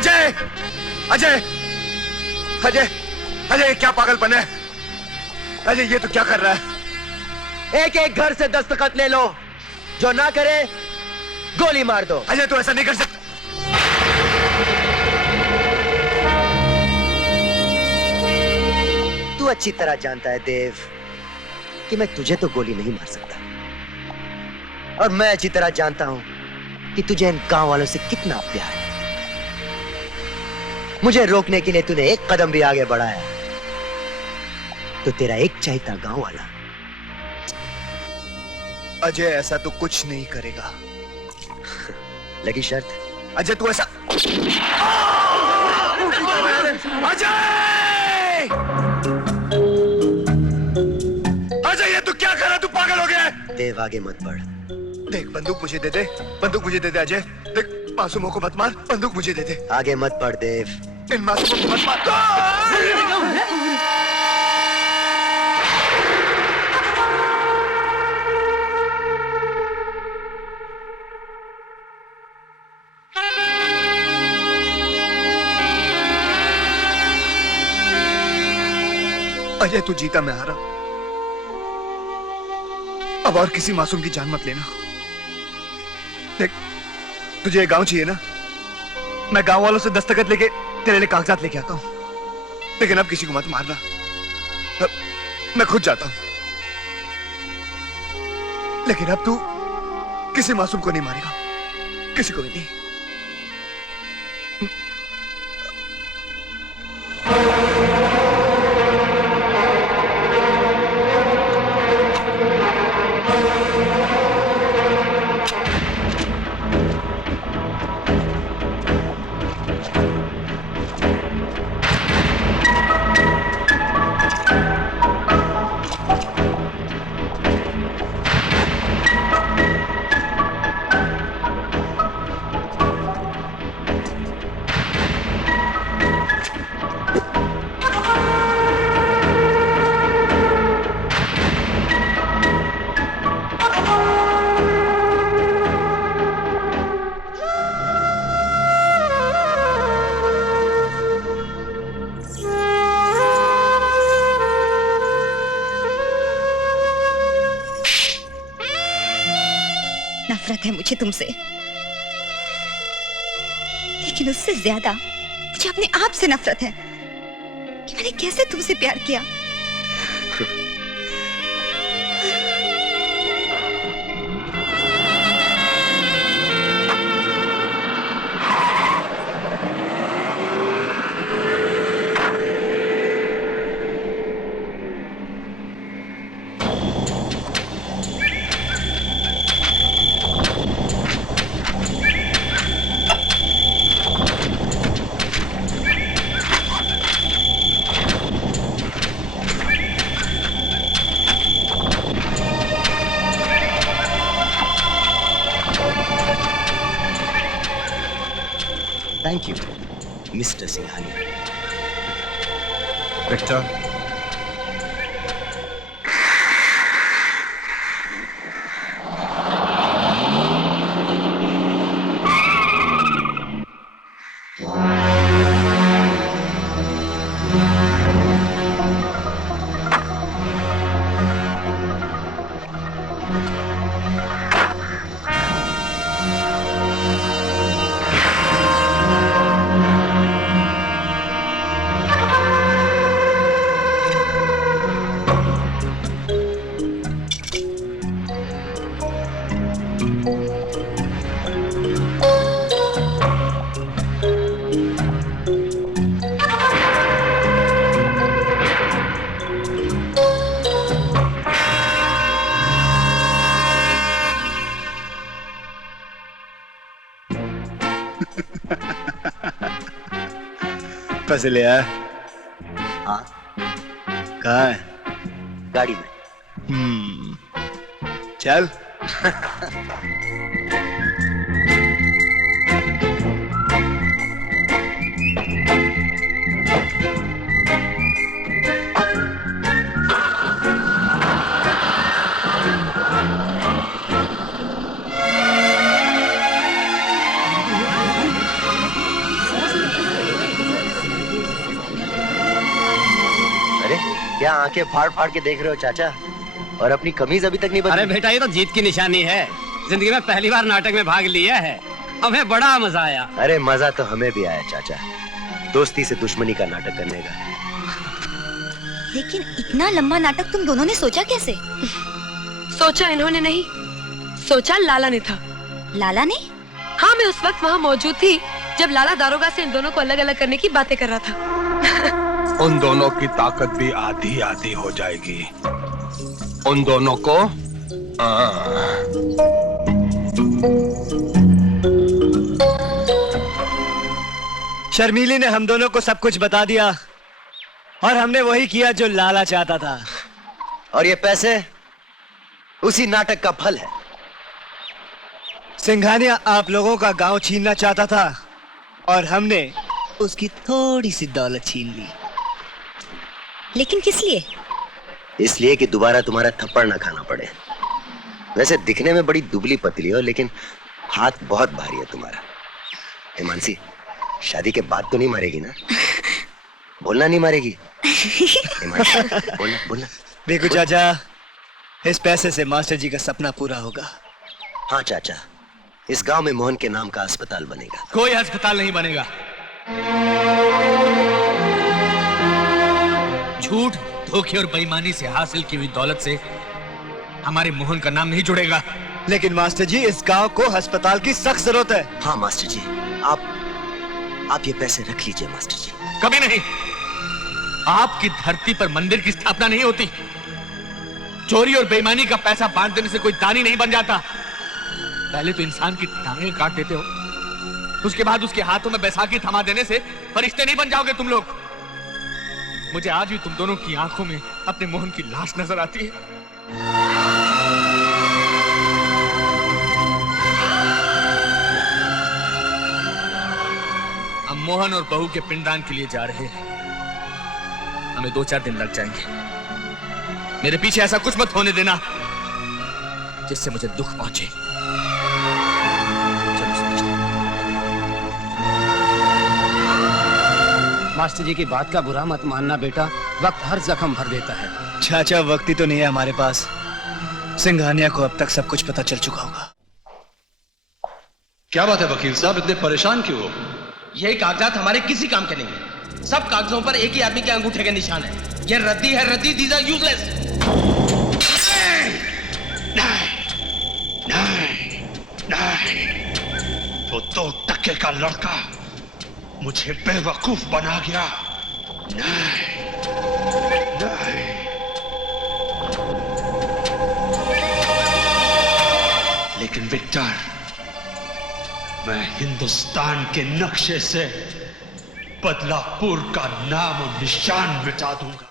अजय, अजय, अजय, अजय, क्या पागलपन है? अजय, ये तो क्या कर रहा है? एक एक घर से दस्तखत ले लो, जो ना करे गोली मार दो। अजय, तू ऐसा नहीं कर सकता। तू अच्छी तरह जानता है देव कि मैं तुझे तो गोली नहीं मार सकता, और मैं अच्छी तरह जानता हूं कि तुझे इन गांव वालों से कितना प्यार है। मुझे रोकने के लिए तूने एक कदम भी आगे बढ़ाया तो तेरा एक चाहता गांव वाला। अजय, ऐसा तो कुछ नहीं करेगा। लगी शर्त? अजय, तू ऐसा अजय, अजय, ये तू क्या कर रहा? तू पागल हो गया है? देव, आगे मत बढ़। देख, बंदूक मुझे दे दे, बंदूक मुझे दे दे। अजय देख, मासूमों को मत मार, बंदूक मुझे दे दे। आगे मत बढ़ देव। इन मासूमों को मत मार। अजय, तू जीता, मैं हारा। अब और किसी मासूम की जान मत लेना। देख, तुझे ये गांव चाहिए ना? मैं गांव वालों से दस्तखत लेके तेरे लिए कागजात लेके आता हूं, लेकिन अब किसी को मत मारना। मैं खुद जाता हूं, लेकिन अब तू किसी मासूम को नहीं मारेगा, किसी को भी नहीं। नफरत है मुझे तुमसे, लेकिन उससे ज्यादा मुझे अपने आप से नफरत है कि मैंने कैसे तुमसे प्यार किया। Thank you mister Singhania. Victor, पैसे ले आया? हाँ, कहाँ है? गाड़ी में। चल। क्या आंखें फाड़ फाड़ के देख रहे हो चाचा? और अपनी कमीज अभी तक नहीं अरे बदली? बेटा, ये तो जीत की निशानी है। जिंदगी में पहली बार नाटक में भाग लिया है, हमें बड़ा मजा आया। अरे मजा तो हमें भी आया चाचा, दोस्ती से दुश्मनी का नाटक करने का। लेकिन इतना लंबा नाटक तुम दोनों ने सोचा कैसे? सोचा इन्होंने नहीं, सोचा लाला ने था। लाला ने? हाँ, मैं उस वक्त वहाँ मौजूद थी जब लाला दारोगा से इन दोनों को अलग अलग करने की बातें कर रहा था। उन दोनों की ताकत भी आधी आधी हो जाएगी। उन दोनों को शर्मीली ने हम दोनों को सब कुछ बता दिया और हमने वही किया जो लाला चाहता था। और ये पैसे उसी नाटक का फल है। सिंघानिया आप लोगों का गांव छीनना चाहता था और हमने उसकी थोड़ी सी दौलत छीन ली। लेकिन किस लिए? इसलिए कि दोबारा तुम्हारा थप्पड़ ना खाना पड़े। वैसे दिखने में बड़ी दुबली पतली हो, लेकिन हाथ बहुत भारी है तुम्हारा। हिमांशी, शादी के बाद तो नहीं मारेगी ना? बोलना नहीं मारेगी? हिमांशी, बोलना बोलना। बेकू चाचा, इस पैसे से मास्टर जी का सपना पूरा होगा। हाँ चाचा, इस गांव में मोहन के नाम का अस्पताल बनेगा। कोई अस्पताल नहीं बनेगा। झूठ, धोखे और बेईमानी से हासिल की हुई दौलत से हमारे मोहन का नाम नहीं जुड़ेगा। लेकिन मास्टर जी, इस गांव को अस्पताल की सख्त जरूरत है। हाँ मास्टर जी, आप ये पैसे रख लीजिए मास्टर जी। कभी नहीं। आपकी धरती पर मंदिर की स्थापना नहीं होती। चोरी और बेईमानी का पैसा बांट देने से कोई दानी नहीं बन जाता। पहले तो इंसान की टांगें काट देते हो, उसके बाद उसके हाथों में बैसाखी थमा देने से फरिश्ते नहीं बन जाओगे तुम लोग। मुझे आज भी तुम दोनों की आंखों में अपने मोहन की लाश नजर आती है। हम मोहन और बहू के पिंडदान के लिए जा रहे हैं। हमें 2-4 दिन लग जाएंगे। मेरे पीछे ऐसा कुछ मत होने देना जिससे मुझे दुख पहुंचे। मास्टर जी की बात का बुरा मत मानना बेटा, वक्त हर जख्म भर देता है। चाचा, वक्त ही तो नहीं है हमारे पास। सिंघानिया को अब तक सब कुछ पता चल चुका होगा। क्या बात है वकील साहब, इतने परेशान क्यों हो? ये कागजात हमारे किसी काम के नहीं है। सब कागजों पर एक ही आदमी के अंगूठे के निशान है। ये रद्दी है, रद्दी। These are useless. वो 2 टके का लड़का मुझे बेवकूफ बना गया। नहीं, नहीं। लेकिन विक्टर, मैं हिंदुस्तान के नक्शे से बदलापुर का नाम और निशान मिटा दूंगा।